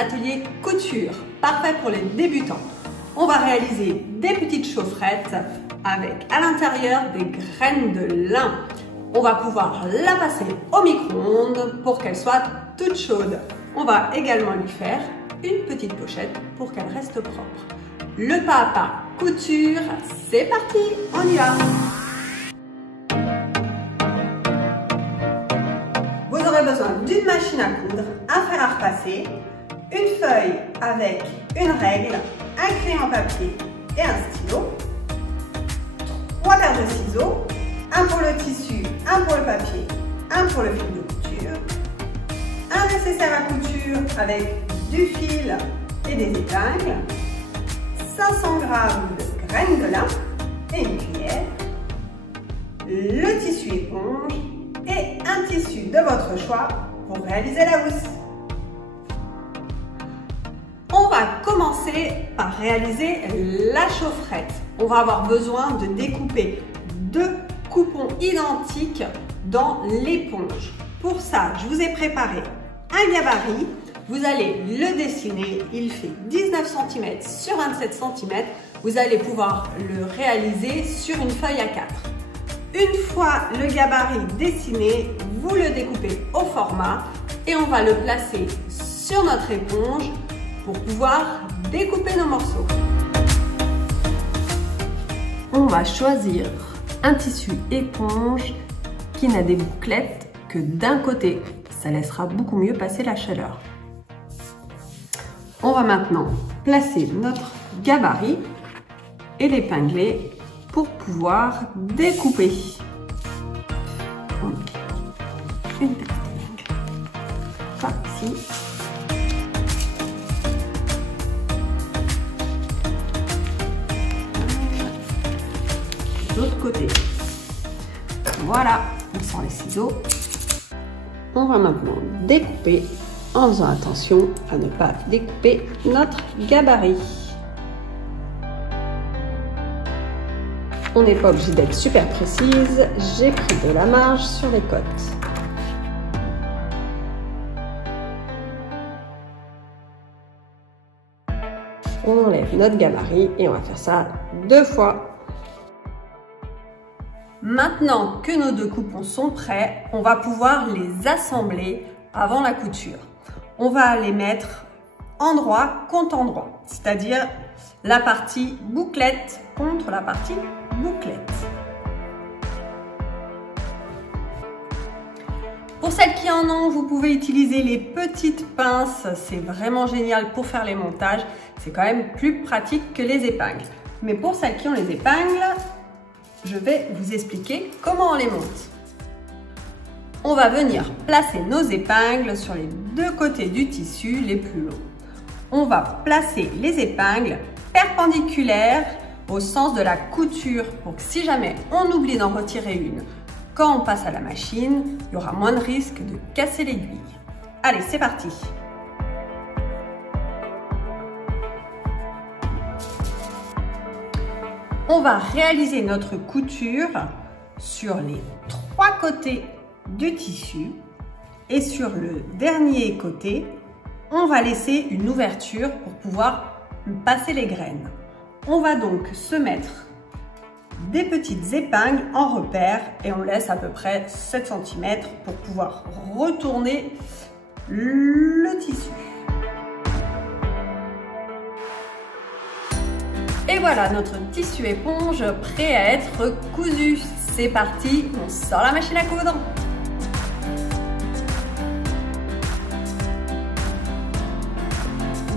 atelier couture, parfait pour les débutants. On va réaliser des petites chaufferettes avec à l'intérieur des graines de lin. On va pouvoir la passer au micro-ondes pour qu'elle soit toute chaude. On va également lui faire une petite pochette pour qu'elle reste propre. Le pas à pas couture, c'est parti, on y va! Vous aurez besoin d'une machine à coudre, un fer à repasser, une feuille avec une règle, un crayon papier et un stylo, 3 paires de ciseaux, un pour le tissu, un pour le papier, un pour le fil de couture, un nécessaire à couture avec du fil et des épingles, 500 g de graines de lin et une cuillère, le tissu éponge et un tissu de votre choix pour réaliser la housse. On va commencer par réaliser la chaufferette. On va avoir besoin de découper 2 coupons identiques dans l'éponge. Pour ça, je vous ai préparé un gabarit. Vous allez le dessiner. Il fait 19 cm sur 27 cm. Vous allez pouvoir le réaliser sur une feuille A4. Une fois le gabarit dessiné, vous le découpez au format et on va le placer sur notre éponge pour pouvoir découper nos morceaux. On va choisir un tissu éponge qui n'a des bouclettes que d'un côté. Ça laissera beaucoup mieux passer la chaleur. On va maintenant placer notre gabarit et l'épingler pour pouvoir découper. Donc, une petite épingle par ici. De l'autre côté. Voilà, on sort les ciseaux. On va maintenant découper en faisant attention à ne pas découper notre gabarit. On n'est pas obligé d'être super précise, j'ai pris de la marge sur les côtes. On enlève notre gabarit et on va faire ça 2 fois. Maintenant que nos 2 coupons sont prêts, on va pouvoir les assembler avant la couture. On va les mettre endroit contre endroit, c'est-à-dire la partie bouclette contre la partie bouclette. Pour celles qui en ont, vous pouvez utiliser les petites pinces, c'est vraiment génial pour faire les montages, c'est quand même plus pratique que les épingles. Mais pour celles qui ont les épingles, je vais vous expliquer comment on les monte. On va venir placer nos épingles sur les 2 côtés du tissu les plus longs. On va placer les épingles perpendiculaires au sens de la couture pour que si jamais on oublie d'en retirer une quand on passe à la machine, il y aura moins de risque de casser l'aiguille. Allez, c'est parti! On va réaliser notre couture sur les 3 côtés du tissu et sur le dernier côté, on va laisser une ouverture pour pouvoir passer les graines. On va donc se mettre des petites épingles en repère et on laisse à peu près 7 cm pour pouvoir retourner le tissu. Et voilà notre tissu éponge prêt à être cousu. C'est parti, on sort la machine à coudre.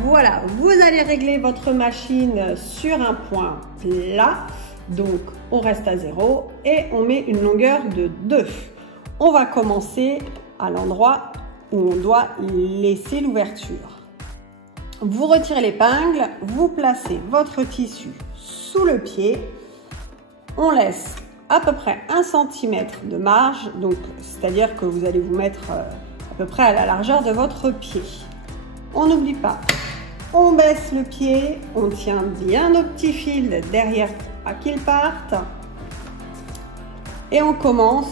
Voilà, vous allez régler votre machine sur un point plat. Donc, on reste à 0 et on met une longueur de 2. On va commencer à l'endroit où on doit laisser l'ouverture. Vous retirez l'épingle, vous placez votre tissu sous le pied. On laisse à peu près 1 cm de marge, donc c'est-à-dire que vous allez vous mettre à peu près à la largeur de votre pied. On n'oublie pas, on baisse le pied, on tient bien nos petits fils derrière pour pas qu'ils partent. Et on commence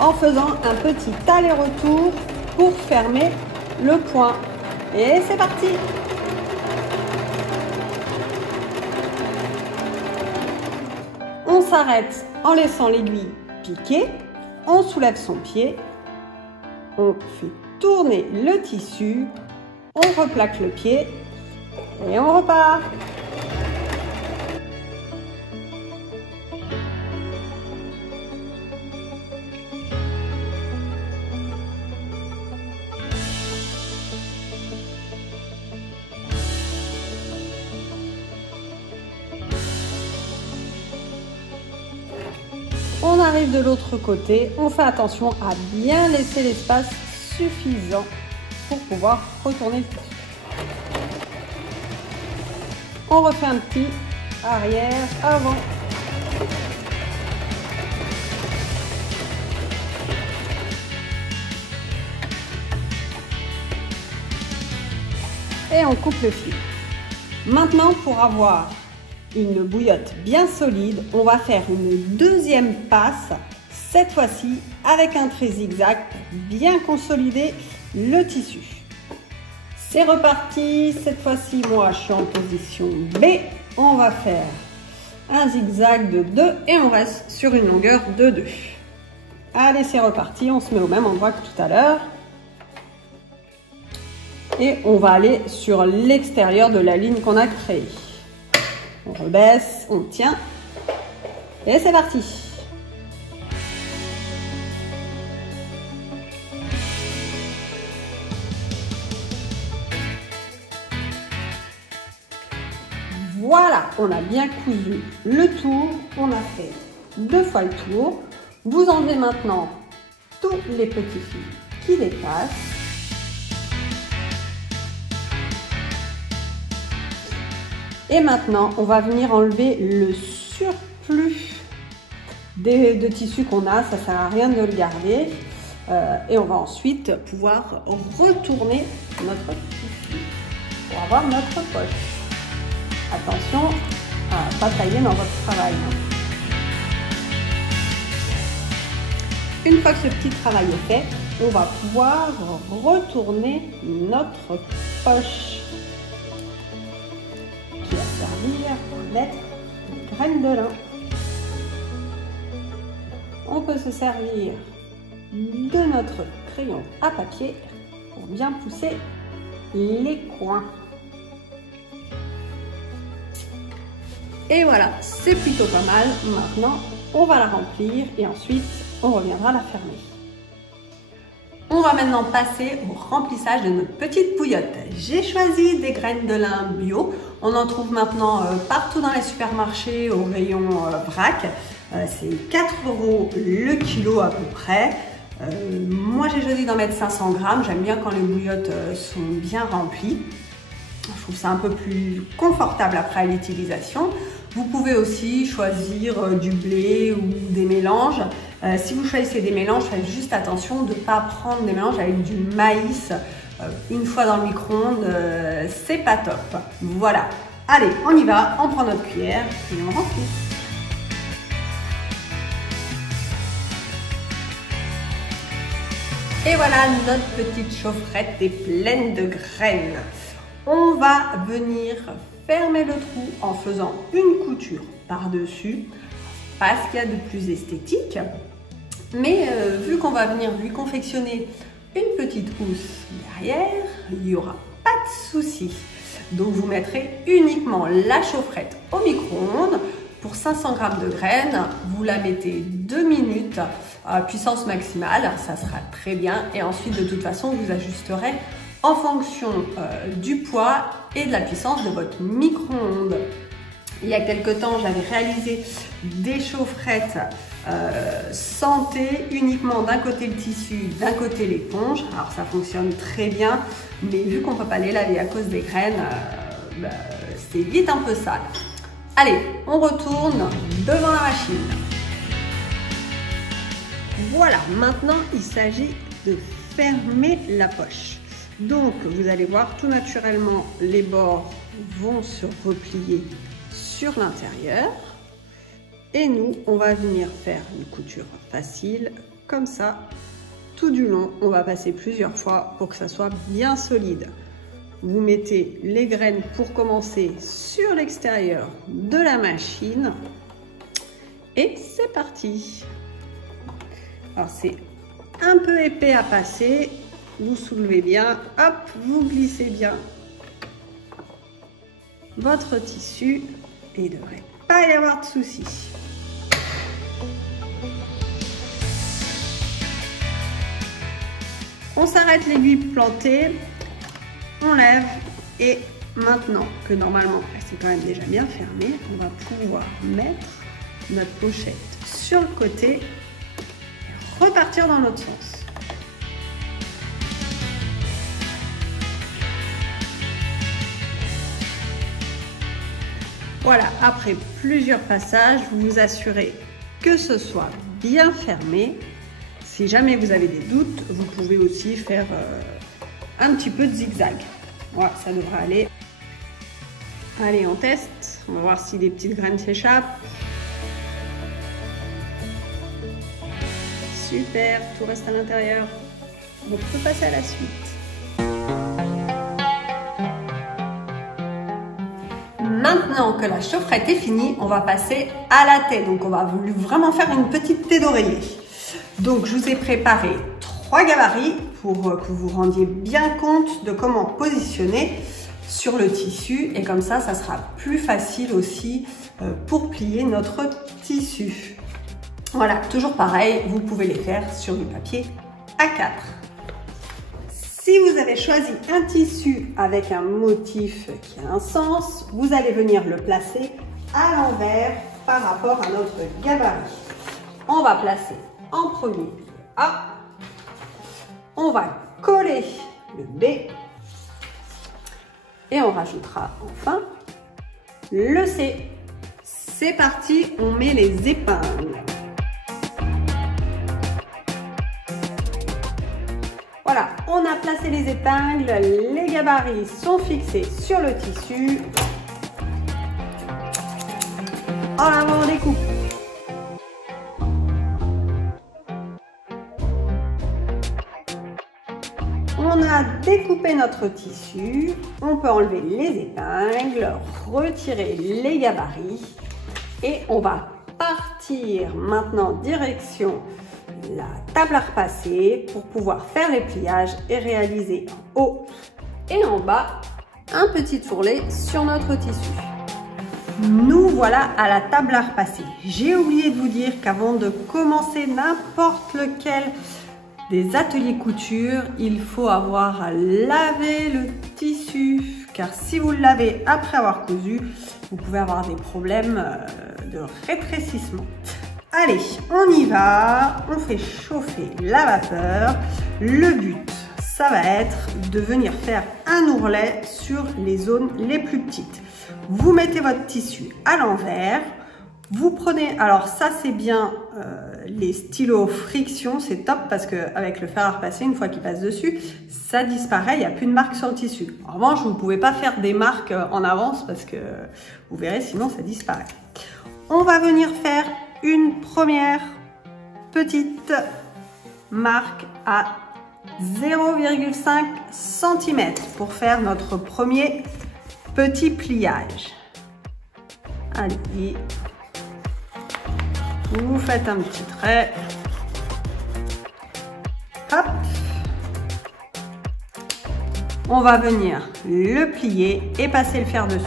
en faisant un petit aller-retour pour fermer le point. Et c'est parti! On s'arrête en laissant l'aiguille piquer, on soulève son pied, on fait tourner le tissu, on replaque le pied et on repart. On arrive de l'autre côté, on fait attention à bien laisser l'espace suffisant pour pouvoir retourner le tissu. On refait un petit arrière, avant. Et on coupe le fil. Maintenant, pour avoir une bouillotte bien solide, on va faire une deuxième passe, cette fois-ci avec un trait zigzag pour bien consolider le tissu. C'est reparti, cette fois-ci moi je suis en position B, on va faire un zigzag de 2 et on reste sur une longueur de 2. Allez, c'est reparti, on se met au même endroit que tout à l'heure. Et on va aller sur l'extérieur de la ligne qu'on a créée. On rebaisse, on tient et c'est parti. Voilà, on a bien cousu le tour, on a fait 2 fois le tour. Vous enlevez maintenant tous les petits fils qui dépassent. Et maintenant, on va venir enlever le surplus de tissu qu'on a. Ça ne sert à rien de le garder. Et on va ensuite pouvoir retourner notre tissu pour avoir notre poche. Attention à ne pas tailler dans votre travail. Une fois que ce petit travail est fait, on va pouvoir retourner notre poche. Qui va servir pour mettre une graine de lin. On peut se servir de notre crayon à papier pour bien pousser les coins. Et voilà, c'est plutôt pas mal. Maintenant, on va la remplir et ensuite, on reviendra la fermer. On va maintenant passer au remplissage de notre petite bouillotte. J'ai choisi des graines de lin bio. On en trouve maintenant partout dans les supermarchés au rayon vrac. C'est 4 € le kilo à peu près. Moi j'ai choisi d'en mettre 500 grammes. J'aime bien quand les bouillottes sont bien remplies. Je trouve ça un peu plus confortable après l'utilisation. Vous pouvez aussi choisir du blé ou des mélanges. Si vous choisissez des mélanges, faites juste attention de ne pas prendre des mélanges avec du maïs. Une fois dans le micro-ondes, c'est pas top. Voilà. Allez, on y va, on prend notre cuillère et on remplit. Et voilà, notre petite chaufferette est pleine de graines. On va venir fermer le trou en faisant une couture par-dessus, pas ce qu'il y a de plus esthétique, mais vu qu'on va venir lui confectionner une petite housse derrière, il n'y aura pas de souci. Donc vous mettrez uniquement la chaufferette au micro-ondes. Pour 500 g de graines, vous la mettez 2 minutes à puissance maximale, ça sera très bien. Et ensuite, de toute façon, vous ajusterez en fonction du poids et de la puissance de votre micro-ondes. Il y a quelques temps, j'avais réalisé des chaufferettes santé, uniquement d'un côté le tissu, d'un côté l'éponge. Alors ça fonctionne très bien, mais vu qu'on ne peut pas les laver à cause des graines, c'est vite un peu sale. Allez, on retourne devant la machine. Voilà, maintenant il s'agit de fermer la poche. Donc vous allez voir, tout naturellement les bords vont se replier sur l'intérieur et nous on va venir faire une couture facile comme ça tout du long. On va passer plusieurs fois pour que ça soit bien solide. vous mettez les graines pour commencer sur l'extérieur de la machine. Et c'est parti. Alors c'est un peu épais à passer. Vous soulevez bien, hop, vous glissez bien votre tissu et il ne devrait pas y avoir de soucis. On s'arrête l'aiguille plantée, on lève et maintenant que normalement c'est quand même déjà bien fermé, on va pouvoir mettre notre pochette sur le côté et repartir dans l'autre sens. Voilà, après plusieurs passages, vous vous assurez que ce soit bien fermé. Si jamais vous avez des doutes, vous pouvez aussi faire un petit peu de zigzag. Voilà, ça devrait aller. Allez, on teste. On va voir si des petites graines s'échappent. Super, tout reste à l'intérieur. On peut passer à la suite. Maintenant que la chaufferette est finie, on va passer à la thé. Donc on va vraiment faire une petite thé d'oreiller. Donc je vous ai préparé 3 gabarits pour que vous rendiez bien compte de comment positionner sur le tissu. Et comme ça sera plus facile aussi pour plier notre tissu. Voilà, toujours pareil, vous pouvez les faire sur du papier A4. Si vous avez choisi un tissu avec un motif qui a un sens, vous allez venir le placer à l'envers par rapport à notre gabarit. On va placer en premier le A, on va coller le B et on rajoutera enfin le C. C'est parti, on met les épingles. Voilà, on a placé les épingles, les gabarits sont fixés sur le tissu. En avant, on découpe. On a découpé notre tissu, on peut enlever les épingles, retirer les gabarits et on va partir maintenant direction la table à repasser pour pouvoir faire les pliages et réaliser en haut et en bas un petit ourlet sur notre tissu. Nous voilà à la table à repasser. J'ai oublié de vous dire qu'avant de commencer n'importe lequel des ateliers couture, il faut avoir à laver le tissu car si vous le lavez après avoir cousu, vous pouvez avoir des problèmes de rétrécissement. Allez, on y va, on fait chauffer la vapeur. Le but, ça va être de venir faire un ourlet sur les zones les plus petites. Vous mettez votre tissu à l'envers, vous prenez, alors ça c'est bien les stylos friction, c'est top parce qu'avec le fer à repasser, une fois qu'il passe dessus, ça disparaît, il n'y a plus de marque sur le tissu. En revanche, vous ne pouvez pas faire des marques en avance parce que vous verrez, sinon ça disparaît. On va venir faire une première petite marque à 0,5 cm pour faire notre premier petit pliage. Allez, vous faites un petit trait. Hop. On va venir le plier et passer le fer dessus.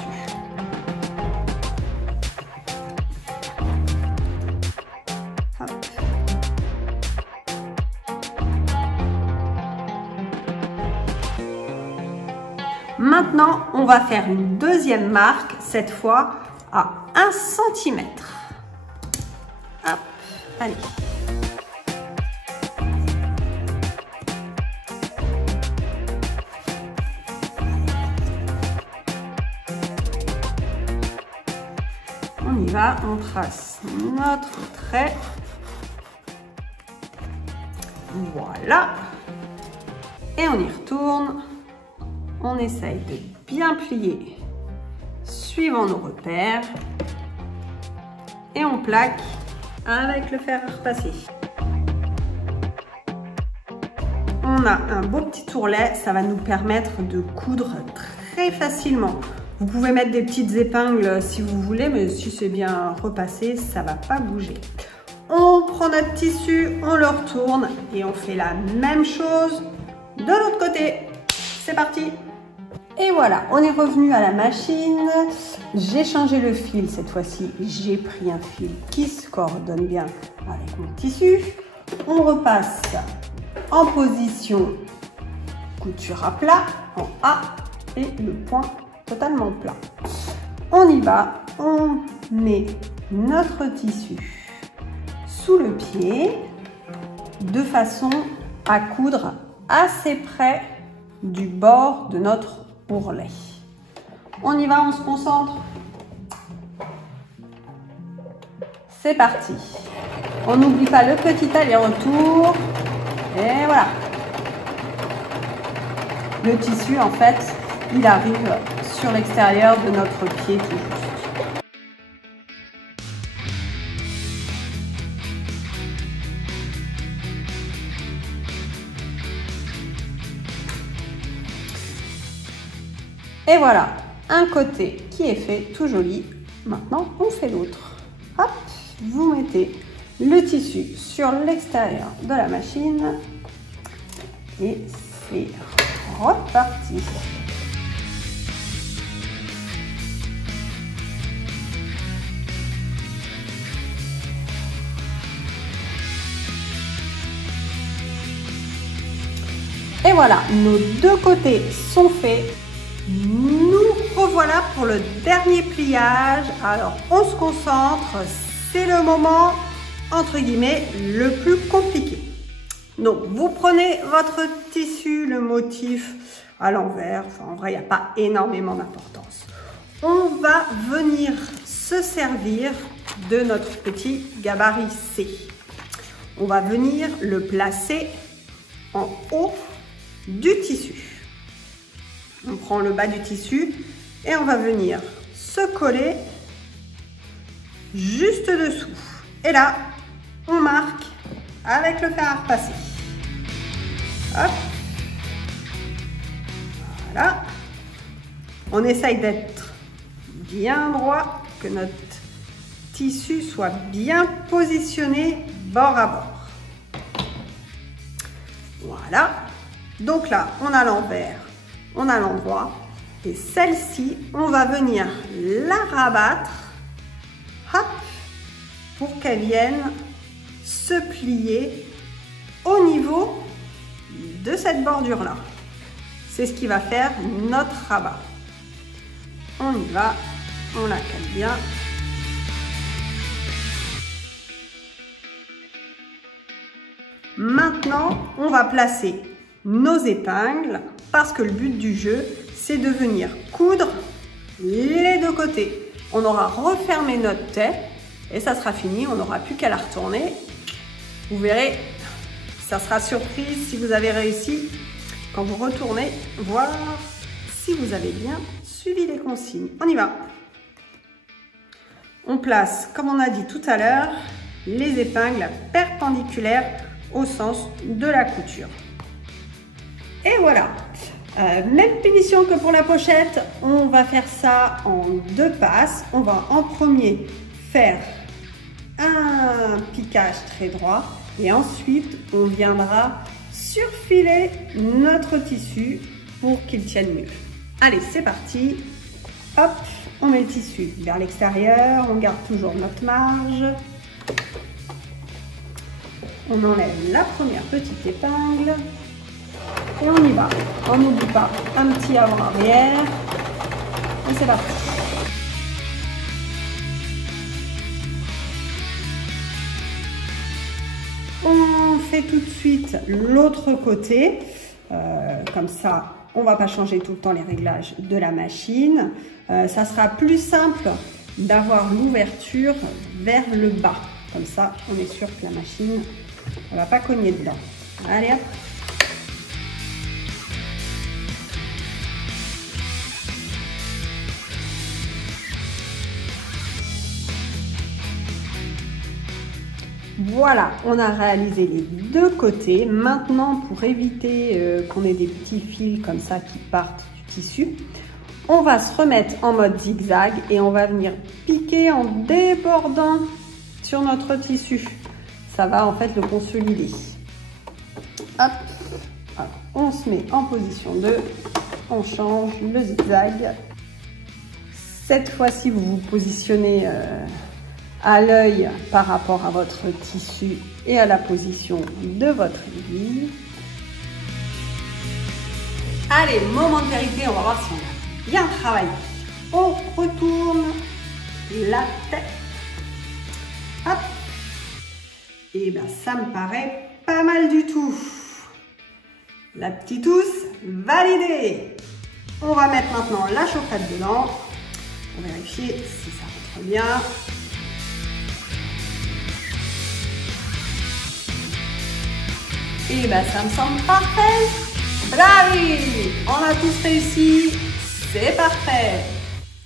Maintenant, on va faire une deuxième marque, cette fois à 1 cm. Hop, allez. On y va, on trace notre trait. Voilà. Et on y retourne. On essaye de bien plier suivant nos repères et on plaque avec le fer à repasser. on a un beau petit ourlet, ça va nous permettre de coudre très facilement. Vous pouvez mettre des petites épingles si vous voulez, mais si c'est bien repassé, ça ne va pas bouger. On prend notre tissu, on le retourne et on fait la même chose de l'autre côté. C'est parti! Et voilà, on est revenu à la machine. J'ai changé le fil cette fois-ci. J'ai pris un fil qui se coordonne bien avec mon tissu. On repasse en position couture à plat, en A, et le point totalement plat. On y va, on met notre tissu sous le pied de façon à coudre assez près du bord de notre ourlet. On y va, on se concentre. C'est parti. On n'oublie pas le petit aller-retour. Et voilà. Le tissu, en fait, il arrive sur l'extérieur de notre pied tout juste. Et voilà, un côté qui est fait, tout joli. Maintenant, on fait l'autre. Hop, vous mettez le tissu sur l'extérieur de la machine et c'est reparti. Et voilà, nos deux côtés sont faits. Nous revoilà pour le dernier pliage. Alors, on se concentre. C'est le moment, entre guillemets, le plus compliqué. Donc, vous prenez votre tissu, le motif à l'envers. Enfin, en vrai, il n'y a pas énormément d'importance. On va venir se servir de notre petit gabarit C. On va venir le placer en haut du tissu. On prend le bas du tissu et on va venir se coller juste dessous. Et là, on marque avec le fer à repasser. Hop. Voilà. On essaye d'être bien droit, que notre tissu soit bien positionné bord à bord. Voilà. Donc là, on a l'envers. On a l'endroit et celle-ci, on va venir la rabattre hop, pour qu'elle vienne se plier au niveau de cette bordure-là. C'est ce qui va faire notre rabat. On y va, on la cale bien. Maintenant, on va placer nos épingles parce que le but du jeu, c'est de venir coudre les deux côtés. On aura refermé notre taie et ça sera fini, on n'aura plus qu'à la retourner. Vous verrez, ça sera surprise si vous avez réussi quand vous retournez, voir si vous avez bien suivi les consignes. On y va. On place, comme on a dit tout à l'heure, les épingles perpendiculaires au sens de la couture. Et voilà, même punition que pour la pochette, on va faire ça en deux passes. On va en premier faire un piquage très droit et ensuite on viendra surfiler notre tissu pour qu'il tienne mieux. Allez, c'est parti. Hop, on met le tissu vers l'extérieur, on garde toujours notre marge. On enlève la première petite épingle et on y va. On n'oublie pas un petit avant-arrière et c'est parti. On fait tout de suite l'autre côté, comme ça on ne va pas changer tout le temps les réglages de la machine. Ça sera plus simple d'avoir l'ouverture vers le bas, comme ça on est sûr que la machine ne va pas cogner dedans. Allez hop. Voilà, on a réalisé les deux côtés. Maintenant, pour éviter qu'on ait des petits fils comme ça qui partent du tissu, on va se remettre en mode zigzag et on va venir piquer en débordant sur notre tissu. Ça va en fait le consolider. Hop, alors, on se met en position 2, on change le zigzag. Cette fois-ci, vous vous positionnez à l'œil par rapport à votre tissu et à la position de votre aiguille. Allez, moment de vérité, on va voir si on a bien travaillé. On retourne la tête. Hop. Et bien ça me paraît pas mal du tout. La petite housse validée. On va mettre maintenant la chaufferette dedans pour vérifier si ça rentre bien. Et ben ça me semble parfait. Bravi! On a tous réussi. C'est parfait.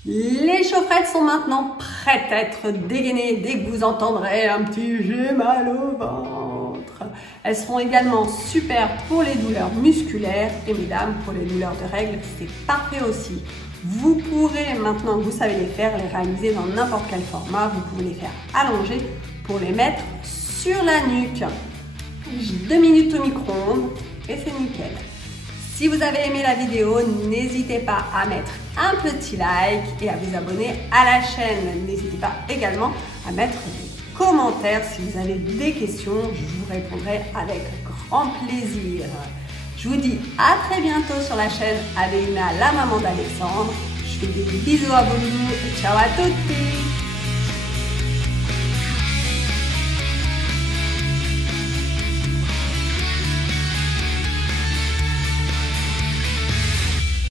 Les chaufferettes sont maintenant prêtes à être dégainées dès que vous entendrez un petit j'ai mal au ventre. Elles seront également super pour les douleurs musculaires et mesdames, pour les douleurs de règles, c'est parfait aussi. Vous pourrez, maintenant que vous savez les faire, les réaliser dans n'importe quel format. Vous pouvez les faire allongées pour les mettre sur la nuque. 2 minutes au micro-ondes et c'est nickel. Si vous avez aimé la vidéo, n'hésitez pas à mettre un petit like et à vous abonner à la chaîne. N'hésitez pas également à mettre des commentaires si vous avez des questions. Je vous répondrai avec grand plaisir. Je vous dis à très bientôt sur la chaîne Adéina, la maman d'Alexandre. Je fais des bisous à vous. Ciao à tutti!